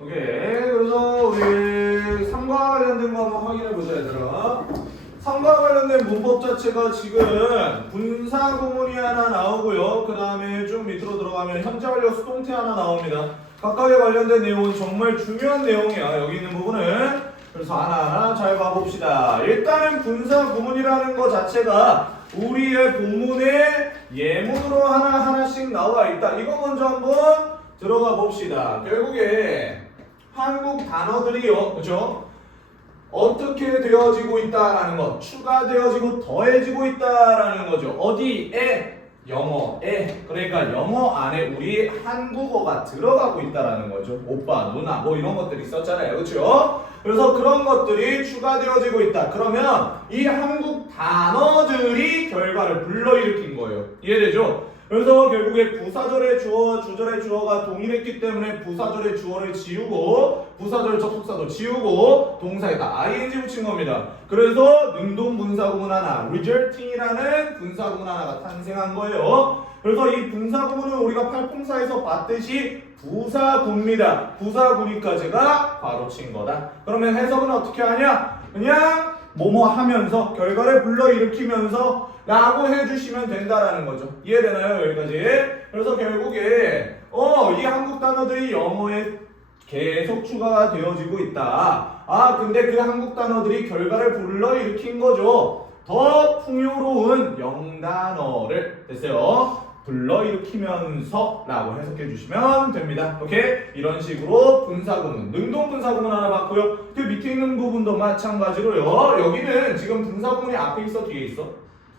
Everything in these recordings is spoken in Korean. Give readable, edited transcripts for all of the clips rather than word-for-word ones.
오케이. 그래서 우리 3과 관련된 거 한번 확인해 보자, 얘들아. 3과 관련된 문법 자체가 지금 분사 구문이 하나 나오고요. 그 다음에 좀 밑으로 들어가면 현재 완료 수동태 하나 나옵니다. 각각에 관련된 내용은 정말 중요한 내용이야. 여기 있는 부분은. 그래서 하나하나 잘 봐봅시다. 일단은 분사 구문이라는 거 자체가 우리의 본문에 예문으로 하나하나씩 나와 있다. 이거 먼저 한번 들어가 봅시다. 결국에 한국 단어들이요, 그죠? 어떻게 되어지고 있다라는 것, 추가되어지고 더해지고 있다라는 거죠. 어디에? 영어에. 그러니까 영어 안에 우리 한국어가 들어가고 있다라는 거죠. 오빠, 누나, 뭐 이런 것들이 있었잖아요, 그렇죠? 그래서 그런 것들이 추가되어지고 있다. 그러면 이 한국 단어들이 결과를 불러일으킨 거예요. 이해되죠? 그래서 결국에 부사절의 주어와 주절의 주어가 동일했기 때문에 부사절의 주어를 지우고 부사절 접속사도 지우고 동사에다 ing 붙인 겁니다. 그래서 능동분사구문 하나, resulting이라는 분사구문 하나가 탄생한 거예요. 그래서 이 분사구문은 우리가 팔품사에서 봤듯이 부사구입니다. 부사구니까 제가 괄호친 거다. 그러면 해석은 어떻게 하냐? 그냥 뭐뭐 하면서 결과를 불러일으키면서 라고 해주시면 된다라는 거죠. 이해되나요? 여기까지. 그래서 결국에 이 한국 단어들이 영어에 계속 추가가 되어지고 있다. 아 근데 그 한국 단어들이 결과를 불러일으킨 거죠. 더 풍요로운 영단어를 됐어요. 불러일으키면서 라고 해석해 주시면 됩니다. 오케이? 이런 식으로 분사구문, 능동분사구문 하나 봤고요. 그 밑에 있는 부분도 마찬가지로요. 여기는 지금 분사구문이 앞에 있어, 뒤에 있어?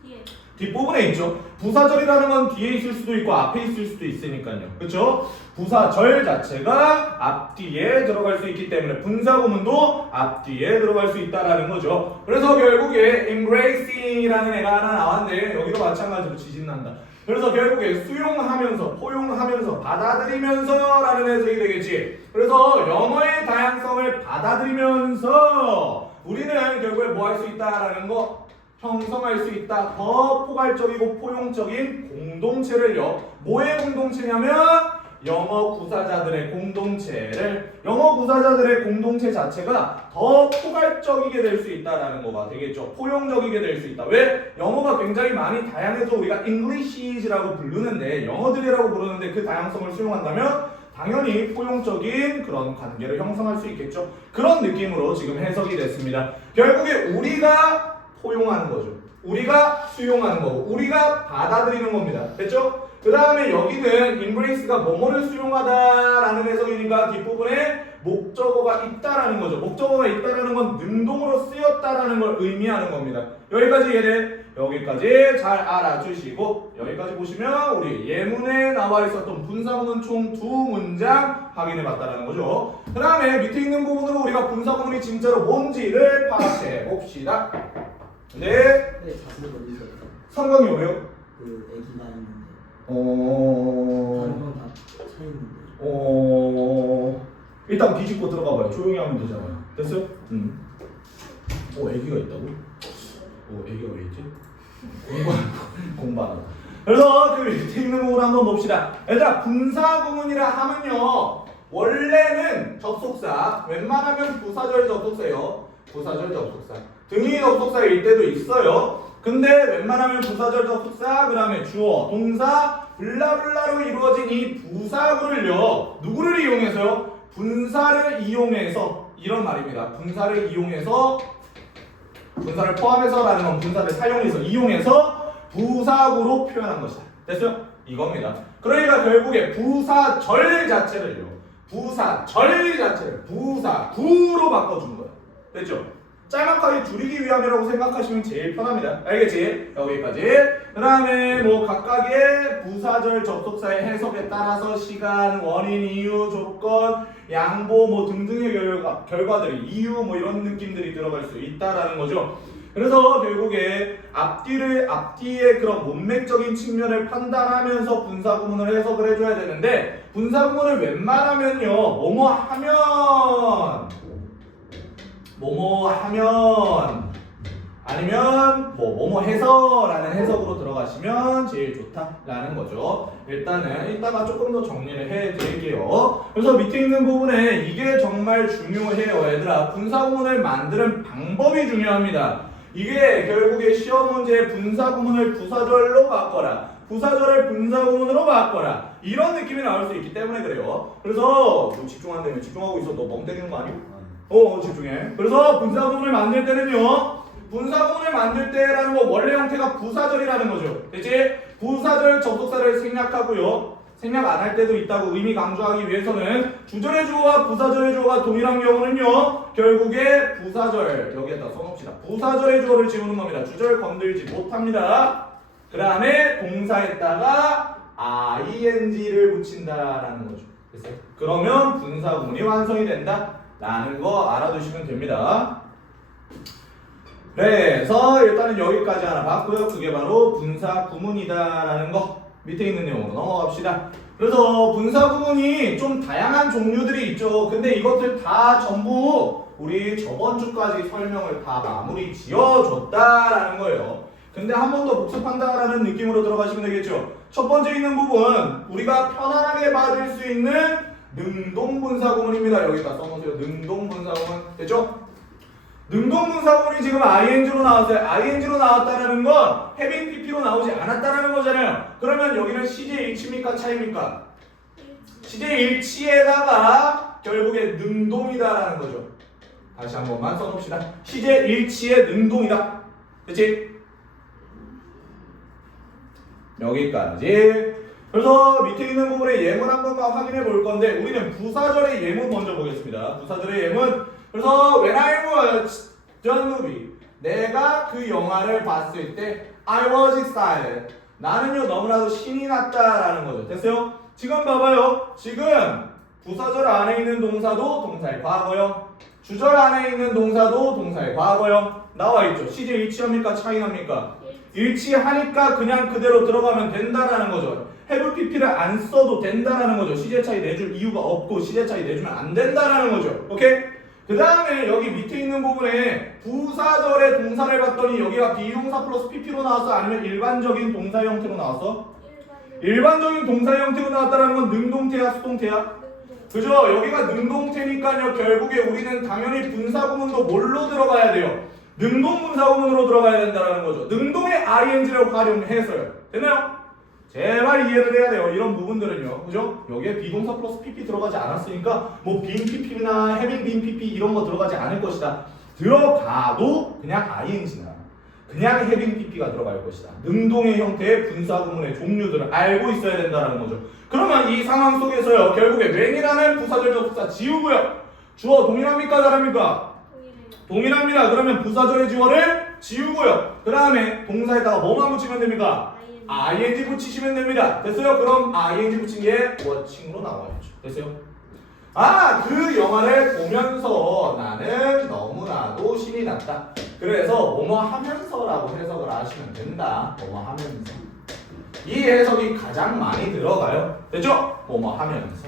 뒤에. 뒷부분에 있죠. 부사절이라는 건 뒤에 있을 수도 있고 앞에 있을 수도 있으니까요. 그렇죠? 부사절 자체가 앞뒤에 들어갈 수 있기 때문에 분사구문도 앞뒤에 들어갈 수 있다라는 거죠. 그래서 결국에 embracing이라는 애가 하나 나왔는데 여기도 마찬가지로 지진난다. 그래서 결국에 수용하면서, 포용하면서, 받아들이면서 라는 해석이 되겠지. 그래서 영어의 다양성을 받아들이면서 우리는 결국에 뭐 할 수 있다라는 거 형성할 수 있다. 더 포괄적이고 포용적인 공동체를요. 뭐의 공동체냐면 영어 구사자들의 공동체를, 영어 구사자들의 공동체 자체가 더 포괄적이게 될 수 있다라는 거가 되겠죠. 포용적이게 될 수 있다. 왜? 영어가 굉장히 많이 다양해서 우리가 English라고 부르는데, 영어들이라고 부르는데 그 다양성을 수용한다면 당연히 포용적인 그런 관계를 형성할 수 있겠죠. 그런 느낌으로 지금 해석이 됐습니다. 결국에 우리가 포용하는 거죠. 우리가 수용하는 거고 우리가 받아들이는 겁니다. 됐죠? 그 다음에 여기는 embrace가 뭐뭐를 수용하다라는 해석이니까 뒷부분에 목적어가 있다라는 거죠. 목적어가 있다라는 건 능동으로 쓰였다라는 걸 의미하는 겁니다. 여기까지 이해돼? 여기까지 잘 알아주시고 여기까지 보시면 우리 예문에 나와 있었던 분사구문 총 2문장 확인해 봤다라는 거죠. 그 다음에 밑에 있는 부분으로 우리가 분사구문이 진짜로 뭔지를 파악해 봅시다. 네. 네, 자세히 걸리세요. 상관이 왜요? 그 애기가 있는데 어... 다른 건다 차 있는데. 일단 뒤집고 들어가봐요. 조용히 하면 되잖아요. 됐어요? 애기가 있다고? 애기가 왜 있지? 공부하는 그래서 그 밑에 있는 부분 한번 봅시다. 얘들아, 분사구문이라 하면요, 원래는 접속사, 웬만하면 부사절 접속사예요. 부사절 접속사. 등위 접속사일 때도 있어요. 근데 웬만하면 부사절 접속사, 그 다음에 주어, 동사, 블라블라로 이루어진 이 부사구를요, 누구를 이용해서요? 분사를 이용해서, 이런 말입니다. 분사를 이용해서, 분사를 포함해서라는 건 분사를 사용해서, 이용해서 부사구로 표현한 것이다. 됐어요? 이겁니다. 그러니까 결국에 부사절 자체를요, 부사절 자체를 부사구로 바꿔준 거예요. 됐죠? 짤막하게 줄이기 위함이라고 생각하시면 제일 편합니다. 알겠지? 여기까지. 그 다음에 뭐 각각의 부사절 접속사의 해석에 따라서 시간, 원인, 이유, 조건, 양보 뭐 등등의 결과들이, 이유 뭐 이런 느낌들이 들어갈 수 있다라는 거죠. 그래서 결국에 앞뒤의 그런 문맥적인 측면을 판단하면서 분사구문을 해석을 해줘야 되는데, 분사구문을 웬만하면요, 뭐뭐 하면 아니면 뭐뭐 해서라는 해석으로 들어가시면 제일 좋다라는 거죠. 일단은 이따가 조금 더 정리를 해드릴게요. 그래서 밑에 있는 부분에 이게 정말 중요해요, 얘들아. 분사구문을 만드는 방법이 중요합니다. 이게 결국에 시험 문제의 분사구문을 부사절로 바꿔라, 부사절을 분사구문으로 바꿔라, 이런 느낌이 나올 수 있기 때문에 그래요. 그래서 너 집중 안 되면 집중하고 있어. 너 멍 때리는 거 아니야? 집중해. 그래서 분사구문을 만들 때는요, 분사구문을 만들 때라는 거 원래 형태가 부사절이라는 거죠. 그치? 부사절 접속사를 생략하고요. 생략 안 할 때도 있다고 의미 강조하기 위해서는 주절의 주어와 부사절의 주어가 동일한 경우는요, 결국에 부사절, 여기에다 써놓읍시다. 부사절의 주어를 지우는 겁니다. 주절 건들지 못합니다. 그 다음에 동사에다가 ing를 붙인다라는 거죠. 됐어요? 그러면 분사구문이 완성이 된다 라는 거 알아두시면 됩니다. 그래서 일단은 여기까지 하나 봤고요. 그게 바로 분사구문이다라는 거. 밑에 있는 내용으로 넘어갑시다. 그래서 분사구문이 좀 다양한 종류들이 있죠. 근데 이것들 다 전부 우리 저번 주까지 설명을 다 마무리 지어줬다라는 거예요. 근데 한 번 더 복습한다라는 느낌으로 들어가시면 되겠죠. 첫 번째 있는 부분, 우리가 편안하게 받을 수 있는 능동분사구문입니다. 여기다 써놓으세요. 능동분사구문. 됐죠? 능동분사구문이 지금 ing로 나왔어요. ing로 나왔다는 건 having pp로 나오지 않았다는 거잖아요. 그러면 여기는 시제 일치입니까? 차입니까? 시제 일치에다가 결국에 능동이다라는 거죠. 다시 한 번만 써놓읍시다. 시제 일치의 능동이다. 그치? 여기까지. 그래서 밑에 있는 부분에 예문 한 번만 확인해 볼 건데, 우리는 부사절의 예문 먼저 보겠습니다. 부사절의 예문. 그래서 when I watched the movie, 내가 그 영화를 봤을 때 I was excited, 나는요 너무나도 신이 났다라는 거죠. 됐어요? 지금 봐봐요. 지금 부사절 안에 있는 동사도 동사의 과거형, 주절 안에 있는 동사도 동사의 과거형 나와있죠. 시제 일치합니까? 차이납니까? 일치하니까 그냥 그대로 들어가면 된다라는 거죠. have pp를 안 써도 된다라는 거죠. 시제 차이 내줄 이유가 없고 시제 차이 내주면 안 된다라는 거죠. 오케이? 그 다음에 여기 밑에 있는 부분에 부사절의 동사를 봤더니 여기가 비동사 플러스 pp로 나왔어? 아니면 일반적인 동사 형태로 나왔어? 일반적인 동사 형태로 나왔다는 건 능동태야 수동태야? 그죠? 여기가 능동태니까요 결국에 우리는 당연히 분사구문도 뭘로 들어가야 돼요? 능동분사구문으로 들어가야 된다는 거죠. 능동의 ing를 활용해서요. 됐나요? 제발 이해를 해야 돼요. 이런 부분들은요. 그죠? 여기에 비동사 플러스 pp 들어가지 않았으니까 뭐 빈 pp나 having 빈 pp 이런 거 들어가지 않을 것이다. 들어가도 그냥 ing나 그냥 having pp가 들어갈 것이다. 능동의 형태의 분사구문의 종류들을 알고 있어야 된다는 거죠. 그러면 이 상황 속에서요. 결국에 when이라는 부사절 접속사 지우고요. 주어 동일합니까? 다릅니까? 동일합니다. 그러면 부사절의 주어를 지우고요. 그 다음에 동사에다가 뭐만 붙이면 됩니까? ing 붙이시면 됩니다. 됐어요? 그럼 ing 붙인 게 watching으로 나와야죠. 됐어요? 그 영화를 보면서 나는 너무나도 신이 났다. 그래서 뭐뭐 하면서라고 해석을 하시면 된다. 뭐뭐 하면서. 이 해석이 가장 많이 들어가요. 됐죠? 뭐뭐 하면서.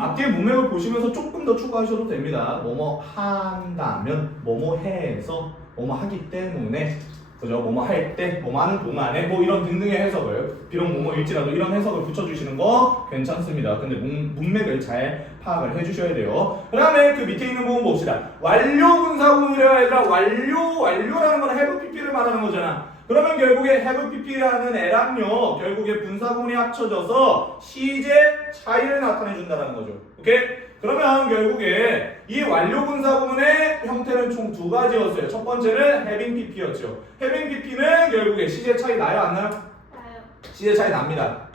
앞뒤의 문맥을 보시면서 조금 더 추가하셔도 됩니다. 뭐뭐 한다면, 뭐뭐 해서, 뭐뭐 하기 때문에, 그죠? 뭐뭐 할 때, 뭐뭐 하는 동안에, 뭐 이런 등등의 해석을, 비록 뭐뭐일지라도 이런 해석을 붙여주시는 거 괜찮습니다. 근데 문맥을 잘 파악을 해주셔야 돼요. 그 다음에 그 밑에 있는 부분 봅시다. 완료분사구문이라 얘들아, 완료라는 건 have pp를 말하는 거잖아. 그러면 결국에 have pp라는 애랑요 결국에 분사구문이 합쳐져서 시제 차이를 나타내 준다는 거죠. 오케이? 그러면 결국에 이 완료 분사구문의 형태는 총 두 가지였어요. 첫 번째는 having pp였죠. having pp는 결국에 시제 차이 나요? 안 나요? 나요. 시제 차이 납니다.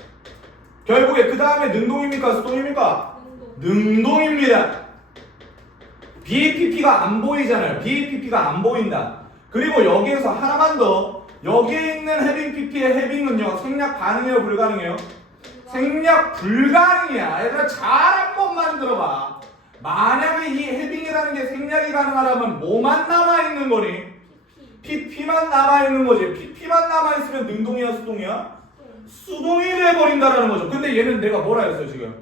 결국에 그 다음에 능동입니까? 수동입니까? 능동입니다. BPP가 안 보이잖아요. BPP가 안 보인다. 그리고 여기에서 하나만 더. 여기에 있는 having pp의 having은요 생략 가능해요? 불가능해요? 생략 불가능이야. 얘들아 잘 한 번만 들어봐. 만약에 이 having이라는 게 생략이 가능하다면 뭐만 남아있는 거니? pp만 남아있는 거지. pp만 남아있으면 능동이야 수동이야? 수동이 돼버린다라는 거죠. 근데 얘는 내가 뭐라 했어요 지금?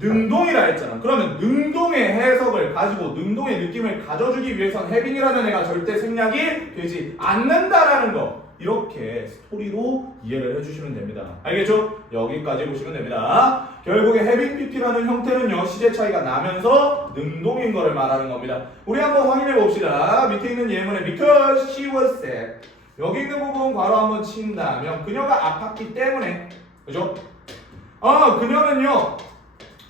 능동이라 했잖아. 그러면 능동의 해석을 가지고 능동의 느낌을 가져주기 위해선 having이라는 애가 절대 생략이 되지 않는다라는 거. 이렇게 스토리로 이해를 해주시면 됩니다. 알겠죠? 여기까지 보시면 됩니다. 결국에 having pp라는 형태는요 시제 차이가 나면서 능동인 거를 말하는 겁니다. 우리 한번 확인해 봅시다. 밑에 있는 예문에 because she was sad 여기 있는 부분 괄호 한번 친다면 그녀가 아팠기 때문에 그죠? 그녀는요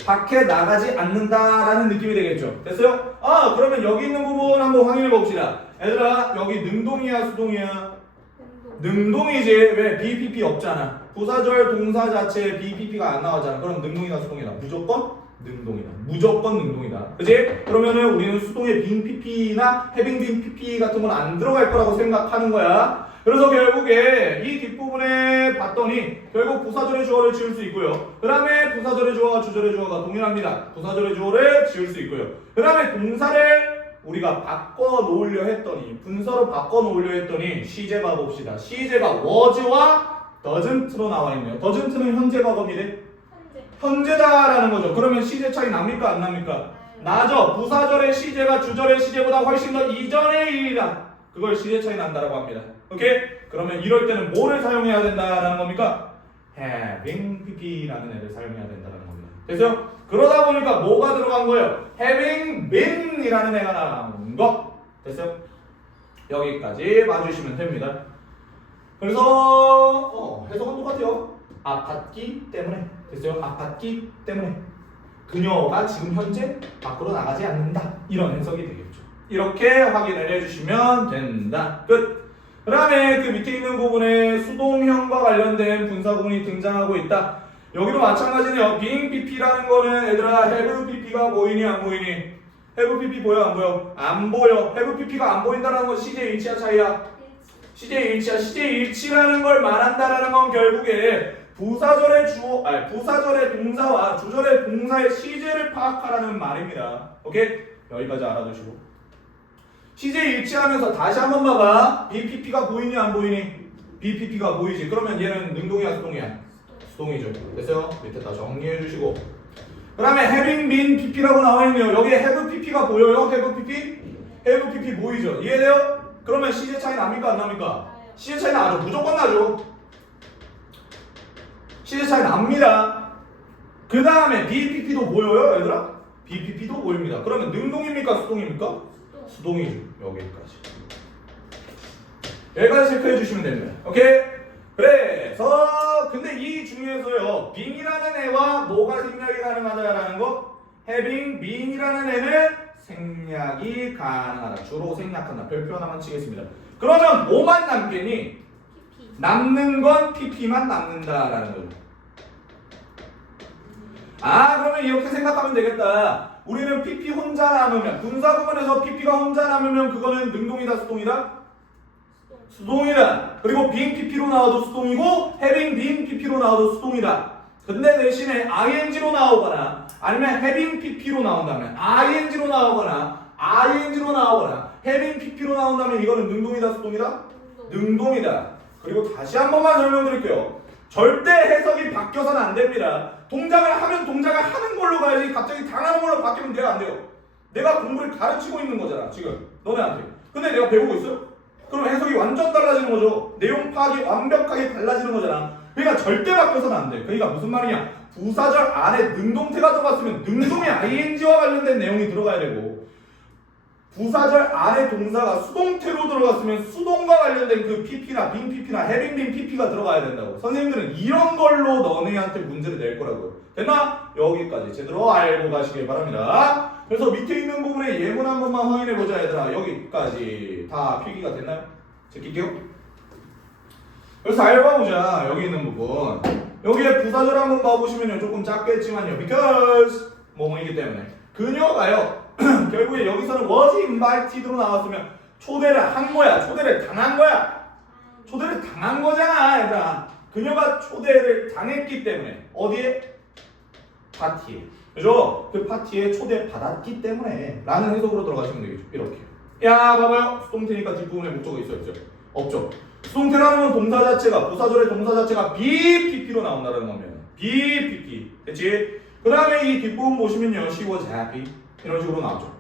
밖에 나가지 않는다라는 느낌이 되겠죠. 됐어요? 그러면 여기 있는 부분 한번 확인해 봅시다. 얘들아 여기 능동이야 수동이야? 능동이지. 왜? BPP 없잖아. 부사절 동사 자체에 BPP가 안 나오잖아. 그럼 능동이다 수동이다? 무조건 능동이다. 무조건 능동이다. 그치? 그러면은 우리는 수동에 being PP나 having been PP 같은 건 안 들어갈 거라고 생각하는 거야. 그래서 결국에 이 뒷부분에 봤더니 결국 부사절의 주어를 지을 수 있고요. 그 다음에 부사절의 주어와 주절의 주어가 동일합니다. 부사절의 주어를 지을 수 있고요. 그 다음에 동사를 우리가 바꿔놓으려 했더니 분서로 바꿔놓으려 했더니 시제 봐봅시다. 시제가 was와 doesn't로 나와 있네요. doesn't는 현재 과거입니다. 현재다라는 거죠. 그러면 시제 차이 납니까 안 납니까? 나죠. 부사절의 시제가 주절의 시제보다 훨씬 더 이전의 일이다. 그걸 시제 차이 난다라고 합니다. 오케이? 그러면 이럴 때는 뭐를 사용해야 된다라는 겁니까? having pp라는 애를 사용해야 된다라는 겁니다. 됐어요? 그러다 보니까 뭐가 들어간 거예요? having been이라는 애가 나온 거. 됐어요? 여기까지 봐주시면 됩니다. 그래서 해석은 똑같아요. 아팠기 때문에. 됐어요? 아팠기 때문에 그녀가 지금 현재 밖으로 나가지 않는다. 이런 해석이 되겠죠. 이렇게 확인을 해주시면 된다. 끝. 그 다음에 그 밑에 있는 부분에 수동형과 관련된 분사구문이 등장하고 있다. 여기도 마찬가지네요. being pp라는 거는 얘들아 have pp가 보이니 안 보이니? have pp 보여 안 보여? 안 보여. have pp가 안 보인다는 건 시제 일치야 차이야? 시제 일치야. 시제 일치라는 걸 말한다라는 건 결국에 부사절의 주어, 부사절의 동사와 주절의 동사의 시제를 파악하라는 말입니다. 오케이? 여기까지 알아두시고 시제 일치하면서 다시 한번 봐봐. BPP가 보이니 안 보이니? BPP가 보이지. 그러면 얘는 능동이야 수동이야? 수동이죠. 됐어요? 밑에 다 정리해 주시고 그 다음에 having been pp라고 나와 있네요. 여기에 have pp가 보여요? have pp? have pp 보이죠? 이해돼요? 그러면 시제 차이 납니까 안 납니까? 시제 차이 나죠. 무조건 나죠. 시제 차이 납니다. 그 다음에 BPP도 보여요 얘들아? BPP도 보입니다. 그러면 능동입니까 수동입니까? 수동이죠. 여기까지 체크해 주시면 됩니다. 오케이? 그래서 근데 이 중에서요 being이라는 애와 뭐가 생략이 가능하다라는 거 having being이라는 애는 생략이 가능하다. 주로 생략한다. 별표 하나만 치겠습니다. 그러면 뭐만 남겠니? 남는 건 pp만 남는다라는 거죠. 그러면 이렇게 생각하면 되겠다. 우리는 pp 혼자 남으면 분사구문에서 pp가 혼자 남으면 그거는 능동이다 수동이다? 수동이다. 그리고 being pp로 나와도 수동이고 having been pp로 나와도 수동이다. 근데 대신에 ing로 나오거나 아니면 having pp로 나온다면 ing로 나오거나 having pp로 나온다면 이거는 능동이다 수동이다? 능동이다. 그리고 다시 한 번만 설명드릴게요. 절대 해석이 바뀌어서는 안 됩니다. 동작을 하면 동작을 하는 걸로 가야지 갑자기 당하는 걸로 바뀌면 내가 안 돼요. 내가 공부를 가르치고 있는 거잖아 지금 너네한테. 근데 내가 배우고 있어요? 그럼 해석이 완전 달라지는 거죠. 내용 파악이 완벽하게 달라지는 거잖아. 그러니까 절대 바뀌어서는 안 돼. 그러니까 무슨 말이냐? 부사절 안에 능동태가 들어갔으면 능동의 ing와 관련된 내용이 들어가야 되고 부사절 안에 동사가 수동태로 들어갔으면 수동과 관련된 그 pp나 being pp나 having been pp가 들어가야 된다고. 선생님들은 이런 걸로 너네한테 문제를 낼 거라고요. 됐나? 여기까지 제대로 알고 가시길 바랍니다. 그래서 밑에 있는 부분에 예문 한 번만 확인해 보자 얘들아. 여기까지 다 필기가 됐나요? 제낄게요. 그래서 잘 봐보자. 여기 있는 부분 여기에 부사절 한번 봐보시면요 조금 작겠지만요 because 뭐뭐이기 때문에 그녀가요 결국에 여기서는 was invited로 나왔으면 초대를 한 거야. 초대를 당한 거야. 초대를 당한 거잖아 얘들아. 그녀가 초대를 당했기 때문에 어디에? 파티에. 그죠? 그 파티에 초대받았기 때문에 라는 해석으로 들어가시면 되겠죠. 이렇게. 야 봐봐요. 수동태니까 뒷부분에 목적어 있어요 없죠? 없죠. 수동태라는 건 동사 자체가 부사절의 동사 자체가 BPP로 나온다는 거면 BPP. 됐지? 그 다음에 이 뒷부분 보시면요 she was happy 이런 식으로 나오죠.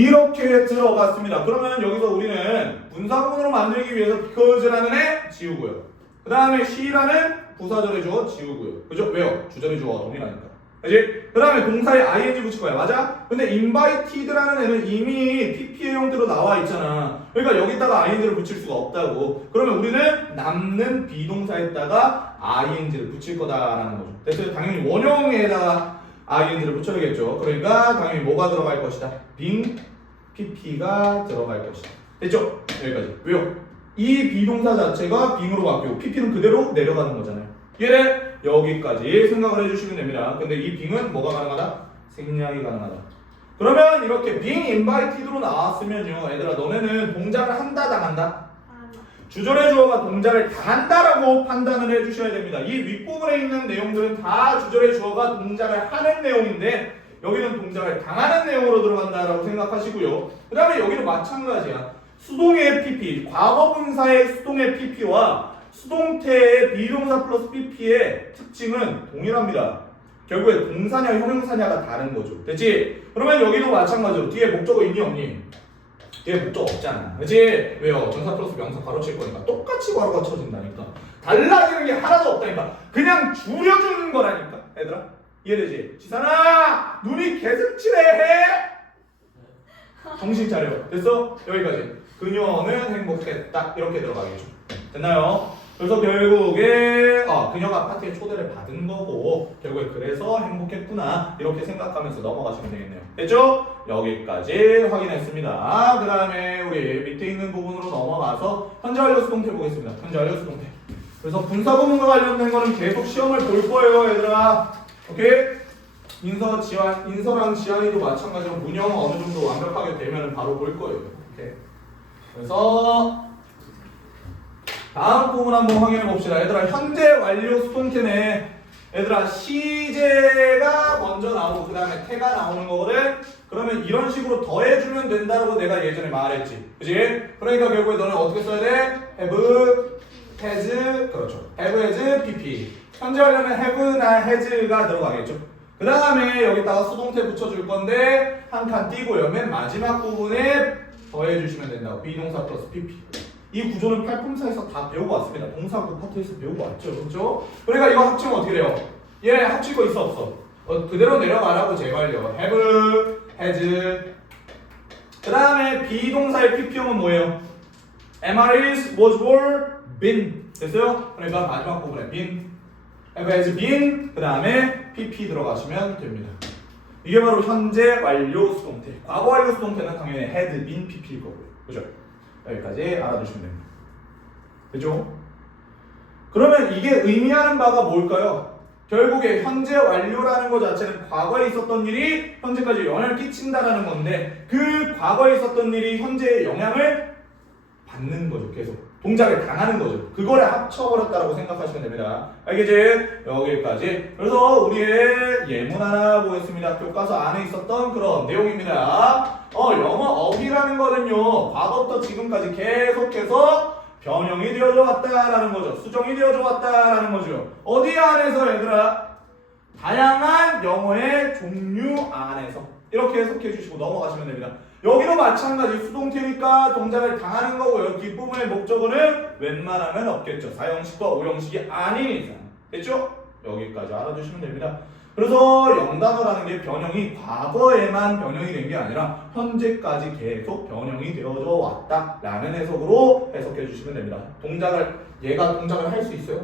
이렇게 들어갔습니다. 그러면 여기서 우리는 분사구문으로 만들기 위해서 because라는 애 지우고요. 그 다음에 she라는 부사절의 주어 지우고요. 그죠? 왜요? 주절의 주어가 동일하니까. 그치? 그 다음에 동사에 ing 붙일 거야. 맞아? 근데 invited라는 애는 이미 pp의 형태로 나와 있잖아. 그러니까 여기다가 ing를 붙일 수가 없다고. 그러면 우리는 남는 비동사에다가 ing를 붙일 거다라는 거죠. 그래서 당연히 원형에다가 ing를 붙여야겠죠. 그러니까 당연히 뭐가 들어갈 것이다? being pp가 들어갈 것이다. 됐죠? 여기까지. 왜요? 이 비동사 자체가 being으로 바뀌고 pp는 그대로 내려가는 거잖아요. 얘를 여기까지 생각을 해주시면 됩니다. 근데 이 being은 뭐가 가능하다? 생략이 가능하다. 그러면 이렇게 being invited로 나왔으면요, 얘들아 너네는 동작을 한다 당한다? 주절의 주어가 동작을 당한다라고 판단을 해주셔야 됩니다. 이 윗부분에 있는 내용들은 다 주절의 주어가 동작을 하는 내용인데 여기는 동작을 당하는 내용으로 들어간다라고 생각하시고요. 그 다음에 여기는 마찬가지야. 수동의 pp, 과거분사의 수동의 pp와 수동태의 비동사 플러스 pp의 특징은 동일합니다. 결국에 동사냐 형용사냐가 다른 거죠. 됐지? 그러면 여기도 마찬가지로 뒤에 목적어 있니 없니? 뒤에 목적어 없잖아. 그치? 왜요? 전사 플러스 명사 바로 칠 거니까 똑같이 괄호가 쳐진다니까. 달라지는 게 하나도 없다니까. 그냥 줄여주는 거라니까. 얘들아 이해되지? 지산아 눈이 개슴치레. 정신 차려. 됐어? 여기까지. 그녀는 행복했다. 이렇게 들어가겠죠. 됐나요? 그래서 결국에 그녀가 파티에 초대를 받은 거고 결국에 그래서 행복했구나 이렇게 생각하면서 넘어가시면 되겠네요. 됐죠? 여기까지 확인했습니다. 그 다음에 우리 밑에 있는 부분으로 넘어가서 현재 완료 수동태 보겠습니다. 현재 완료 수동태. 그래서 분사구문과 관련된 거는 계속 시험을 볼 거예요, 얘들아. 오케이? 인서랑 지안이도 마찬가지로 문형 어느 정도 완벽하게 되면 바로 볼 거예요. 오케이? 그래서 다음 부분 한번 확인해 봅시다. 얘들아 현재 완료 수동태네. 얘들아 시제가 먼저 나오고 그 다음에 태가 나오는 거거든. 그러면 이런 식으로 더해주면 된다고 내가 예전에 말했지. 그치? 그러니까 결국에 너는 어떻게 써야 돼? have, has, 그렇죠. have, has, pp. 현재 완료는 have나 has가 들어가겠죠. 그 다음에 여기다가 수동태 붙여줄 건데 한 칸 띄고요. 맨 마지막 부분에 더해주시면 된다고. 비동사 플러스 pp. 이 구조는 팔품사에서 다 배우고 왔습니다. 동사구 파트에서 배우고 왔죠. 그렇죠? 그러니까 이거 합치면 어떻게 돼요? 얘 합칠 거 있어 없어? 그대로 내려가라고 제발요. have, has. 그 다음에 비동사의 pp형은 뭐예요? MR is, was, were, been. 됐어요? 그러니까 마지막 부분에 been, have, has, been. 그 다음에 pp 들어가시면 됩니다. 이게 바로 현재 완료 수동태. 과거 완료 수동태는 당연히 had, been, pp일 거고요. 그죠? 여기까지 알아두시면 됩니다. 그죠? 그러면 이게 의미하는 바가 뭘까요? 결국에 현재 완료라는 것 자체는 과거에 있었던 일이 현재까지 영향을 끼친다라는 건데 그 과거에 있었던 일이 현재에 영향을 받는 거죠. 계속 동작을 당하는 거죠. 그거를 합쳐버렸다라고 생각하시면 됩니다. 알겠지? 여기까지. 그래서 우리의 예문 하나 보겠습니다. 교과서 안에 있었던 그런 내용입니다. 영어 어휘라는 거는요, 과거부터 지금까지 계속해서 변형이 되어져 왔다라는 거죠. 수정이 되어져 왔다라는 거죠. 어디 안에서 얘들아? 다양한 영어의 종류 안에서. 이렇게 해석해 주시고 넘어가시면 됩니다. 여기도 마찬가지 수동태니까 동작을 당하는 거고요. 뒷부분의 목적어는 웬만하면 없겠죠. 4형식과 5형식이 아닌 이상. 됐죠? 여기까지 알아두시면 됩니다. 그래서 영단어라는 게 변형이 과거에만 변형이 된 게 아니라 현재까지 계속 변형이 되어져 왔다라는 해석으로 해석해 주시면 됩니다. 얘가 동작을 할 수 있어요?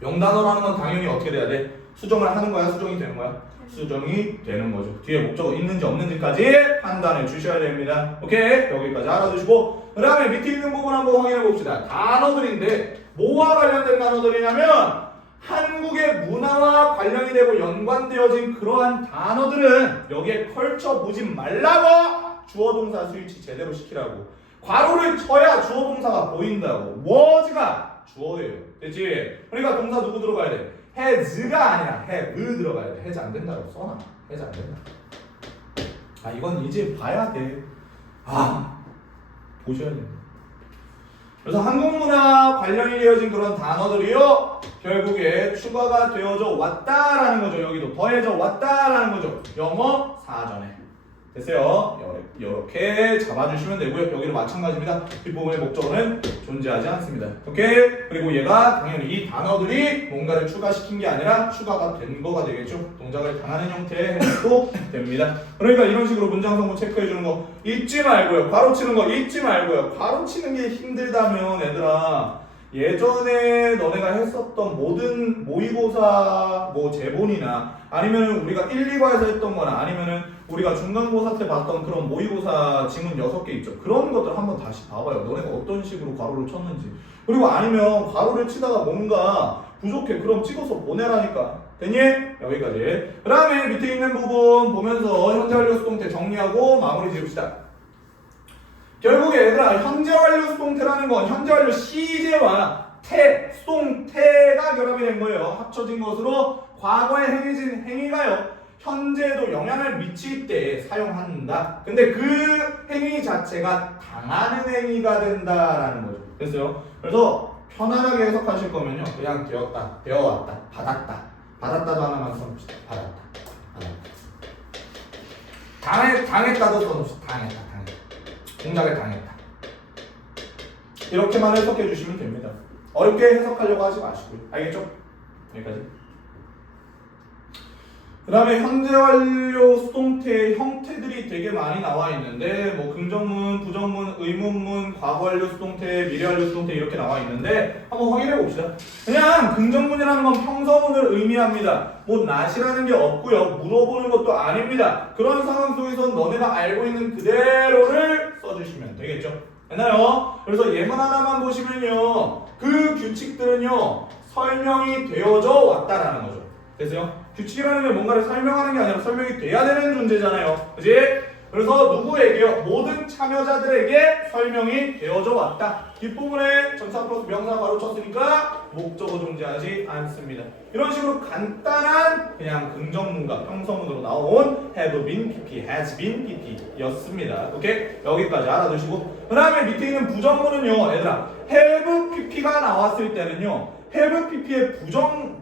영단어라는 건 당연히 어떻게 돼야 돼? 수정을 하는 거야? 수정이 되는 거야? 수정이 되는 거죠. 뒤에 목적어 있는지 없는지까지 판단해 주셔야 됩니다. 오케이? 여기까지 알아두시고 그 다음에 밑에 있는 부분 한번 확인해 봅시다. 단어들인데 뭐와 관련된 단어들이냐면 한국의 문화와 관련이 되고 연관되어진 그러한 단어들은 여기에 펼쳐보지 말라고 주어 동사 스위치 제대로 시키라고. 괄호를 쳐야 주어 동사가 보인다고. was가 주어예요. 됐지? 그러니까 동사 누구 들어가야 돼? has가 아니라 have 들어가야 돼. has 안 된다고 써놔. has 안 된다. 이건 이제 봐야 돼. 보셔야 됩니다. 그래서 한국 문화 관련이 되어진 그런 단어들이요 결국에 추가가 되어져 왔다라는 거죠. 여기도 더해져 왔다라는 거죠. 영어 사전에. 됐어요? 이렇게 잡아주시면 되고요. 여기도 마찬가지입니다. 뒷부분의 목적어는 존재하지 않습니다. 오케이? 그리고 얘가 당연히 이 단어들이 뭔가를 추가시킨 게 아니라 추가가 된 거가 되겠죠. 동작을 당하는 형태의 해석도 됩니다. 그러니까 이런 식으로 문장 성분 체크해 주는 거 잊지 말고요. 가로치는 거 잊지 말고요. 가로치는 게 힘들다면 얘들아 예전에 너네가 했었던 모든 모의고사 뭐 제본이나 아니면 우리가 1, 2과에서 했던 거나 아니면은 우리가 중간고사 때 봤던 그런 모의고사 지문 6개 있죠. 그런 것들 한번 다시 봐봐요. 너네가 어떤 식으로 괄호를 쳤는지. 그리고 아니면 괄호를 치다가 뭔가 부족해. 그럼 찍어서 보내라니까. 됐니? 여기까지. 그 다음에 밑에 있는 부분 보면서 현재 완료 수동태 정리하고 마무리 지읍시다. 결국에 얘들아 현재 완료 수동태라는 건 현재 완료 시제와 수동태가 결합이 된 거예요. 합쳐진 것으로 과거에 행해진 행위가요. 현재에도 영향을 미칠 때 사용한다. 근데 그 행위 자체가 당하는 행위가 된다라는 거죠. 됐어요? 그래서 편안하게 해석하실 거면요. 그냥 되었다, 되어왔다, 받았다. 받았다도 하나만 써놓읍시다. 받았다. 당했다도 써놓읍시다. 당했다. 동작을 당했다. 이렇게만 해석해 주시면 됩니다. 어렵게 해석하려고 하지 마시고요. 알겠죠? 여기까지. 그 다음에 현재 완료 수동태의 형태들이 되게 많이 나와 있는데 뭐 긍정문, 부정문, 의문문, 과거 완료 수동태, 미래 완료 수동태 이렇게 나와 있는데 한번 확인해 봅시다. 그냥 긍정문이라는 건 평서문을 의미합니다. 뭐 not이라는 게 없고요. 물어보는 것도 아닙니다. 그런 상황 속에서 너네가 알고 있는 그대로를 써주시면 되겠죠. 됐나요? 그래서 예문 하나만 보시면요. 그 규칙들은요. 설명이 되어져 왔다라는 거죠. 됐어요? 규칙이라는 게 뭔가를 설명하는 게 아니라 설명이 돼야 되는 존재잖아요. 그지? 그래서 누구에게요? 모든 참여자들에게 설명이 되어져 왔다. 뒷부분에 전사 플러스 명사 바로 쳤으니까 목적어 존재하지 않습니다. 이런 식으로 간단한 그냥 긍정문과 평서문으로 나온 have been pp, has been pp 였습니다. 오케이? 여기까지 알아두시고 그 다음에 밑에 있는 부정문은요. 얘들아 have pp가 나왔을 때는요. have pp의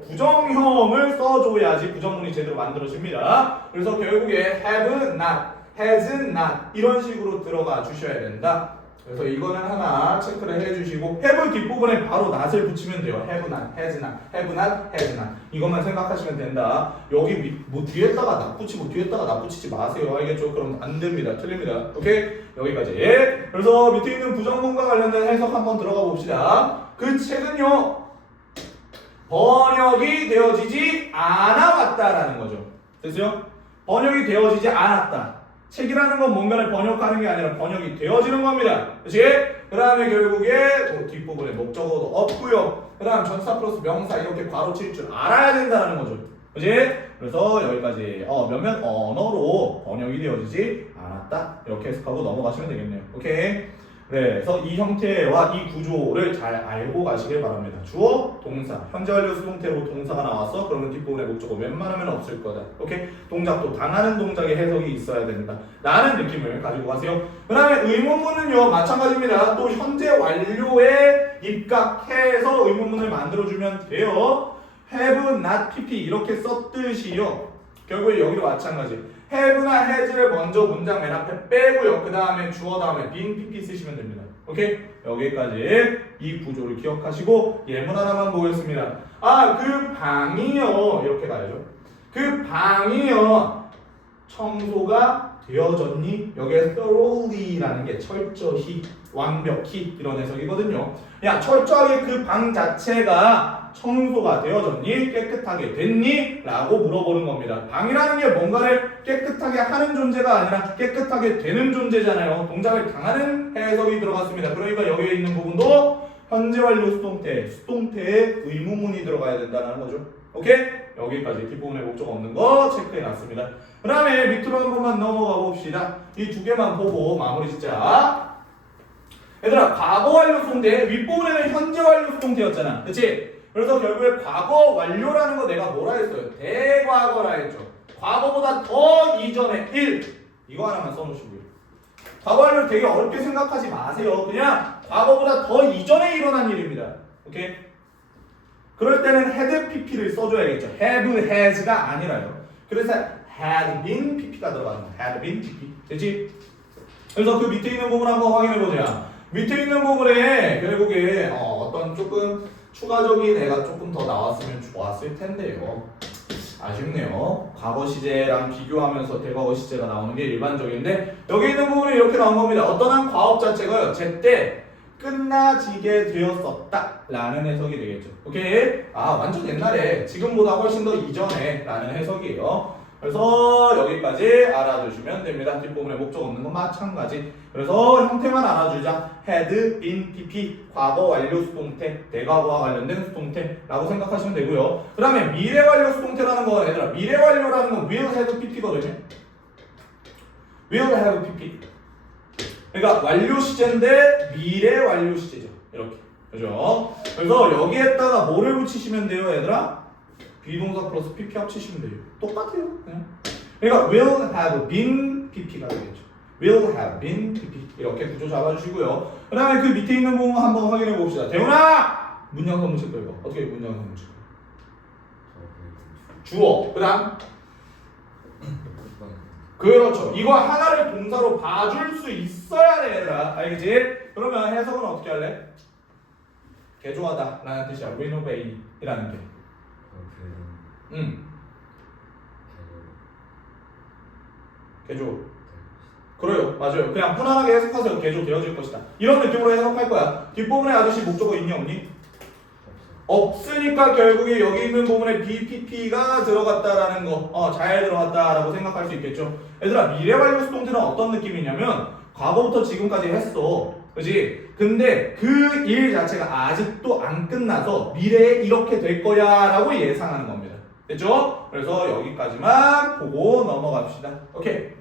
부정형을 써줘야지 부정문이 제대로 만들어집니다. 그래서 결국에 have not, has not 이런 식으로 들어가 주셔야 된다. 그래서 이거는 하나 체크를 해주시고 have 뒷부분에 바로 not을 붙이면 돼요. have not, has not, have not, has not 이것만 생각하시면 된다. 여기 뭐 뒤에다가 not 붙이고 뒤에다가 not 붙이지 마세요. 알겠죠? 그럼 안 됩니다. 틀립니다. 오케이? 여기까지. 그래서 밑에 있는 부정문과 관련된 해석 한번 들어가 봅시다. 그 책은요. 번역이 되어지지 않아왔다라는 거죠. 됐어요? 번역이 되어지지 않았다. 책이라는 건 뭔가를 번역하는 게 아니라 번역이 되어지는 겁니다. 그치? 그 다음에 결국에 뒷부분에 목적어도 없고요. 그 다음 전사 플러스 명사 이렇게 괄호칠 줄 알아야 된다는 거죠. 그치? 그래서 여기까지 몇몇 언어로 번역이 되어지지 않았다. 이렇게 해석하고 넘어가시면 되겠네요. 오케이? 그래서 이 형태와 이 구조를 잘 알고 가시길 바랍니다. 주어, 동사, 현재 완료 수동태로 동사가 나왔어. 그러면 뒷부분에 목적어 웬만하면 없을 거다. 오케이? 동작도 당하는 동작의 해석이 있어야 된다. 라는 느낌을 가지고 가세요. 그 다음에 의문문은요. 마찬가지입니다. 또 현재 완료에 입각해서 의문문을 만들어주면 돼요. have, not, pp 이렇게 썼듯이요. 결국에 여기도 마찬가지. have나 has를 먼저 문장 맨 앞에 빼고요. 그 다음에 주어 다음에 been, pp 쓰시면 됩니다. 오케이? 여기까지 이 구조를 기억하시고 예문 하나만 보겠습니다. 그 방이요. 이렇게 가야죠. 그 방이요. 청소가 되어졌니? 여기에 thoroughly라는 게 철저히, 완벽히 이런 해석이거든요. 야, 철저하게 그 방 자체가 청소가 되어졌니? 깨끗하게 됐니? 라고 물어보는 겁니다. 방이라는 게 뭔가를 깨끗하게 하는 존재가 아니라 깨끗하게 되는 존재잖아요. 동작을 당하는 해석이 들어갔습니다. 그러니까 여기에 있는 부분도 현재 완료 수동태에 의문문이 들어가야 된다는 거죠. 오케이? 여기까지 뒷부분에 목적 없는 거 체크해 놨습니다. 그 다음에 밑으로 한 번만 넘어가 봅시다. 이 두 개만 보고 마무리 짓자. 얘들아, 과거 완료 수동태, 윗부분에는 현재 완료 수동태였잖아. 그치? 그래서 결국에 과거 완료라는 거 내가 뭐라 했어요? 대과거라 했죠. 과거보다 더 이전의 일. 이거 하나만 써놓으시고요. 과거 완료를 되게 어렵게 생각하지 마세요. 그냥 과거보다 더 이전에 일어난 일입니다. 오케이? 그럴 때는 had pp를 써줘야겠죠. have, has가 아니라요. 그래서 had been pp가 들어가는 거야. had been pp. 됐지? 그래서 그 밑에 있는 부분 한번 확인해 보자. 밑에 있는 부분에 결국에 어떤 조금 추가적인 애가 조금 더 나왔으면 좋았을 텐데요. 아쉽네요. 과거 시제랑 비교하면서 대과거 시제가 나오는 게 일반적인데 여기 있는 부분이 이렇게 나온 겁니다. 어떤 한 과업 자체가요. 제때 끝나지게 되었었다 라는 해석이 되겠죠. 오케이? 아 완전 옛날에 지금보다 훨씬 더 이전에 라는 해석이에요. 그래서 여기까지 알아두시면 됩니다. 뒷부분에 목적 없는 건 마찬가지. 그래서 형태만 알아주자. had been pp 과거 완료 수동태 대과거와 관련된 수동태라고 생각하시면 되고요. 그 다음에 미래 완료 수동태라는 건 얘들아 미래 완료라는 건 will have pp거든요. will have pp 그러니까 완료 시제인데 미래 완료 시제죠. 이렇게. 그죠? 그래서 여기에다가 뭐를 붙이시면 돼요, 얘들아? 비동사 플러스 pp 합치시면 돼요. 똑같아요. 그냥. 그러니까 will have been pp가 되겠죠. will have been pp 이렇게 구조 잡아주시고요. 그 다음에 그 밑에 있는 부분 한번 확인해 봅시다. 대훈아! 문장성 문체 끌고 어떻게 문장성 문체 주어. 그 다음 그렇죠. 이거 하나를 동사로 봐줄 수 있어야 돼, 얘들아. 알겠지? 그러면 해석은 어떻게 할래? 개조하다 라는 뜻이야. renovate 이라는 게. 개조. 그래요. 맞아요. 그냥 편안하게 해석하세요. 개조 되어질 것이다. 이런 느낌으로 해석할 거야. 뒷부분에 아저씨 목적어 있니 없니? 없으니까 결국에 여기 있는 부분에 BPP가 들어갔다라는 거, 잘 들어갔다라고 생각할 수 있겠죠. 얘들아, 미래 완료 수동태는 어떤 느낌이냐면 과거부터 지금까지 했어, 그지? 근데 그 일 자체가 아직도 안 끝나서 미래에 이렇게 될 거야라고 예상하는 겁니다. 됐죠? 그래서 여기까지만 보고 넘어갑시다. 오케이.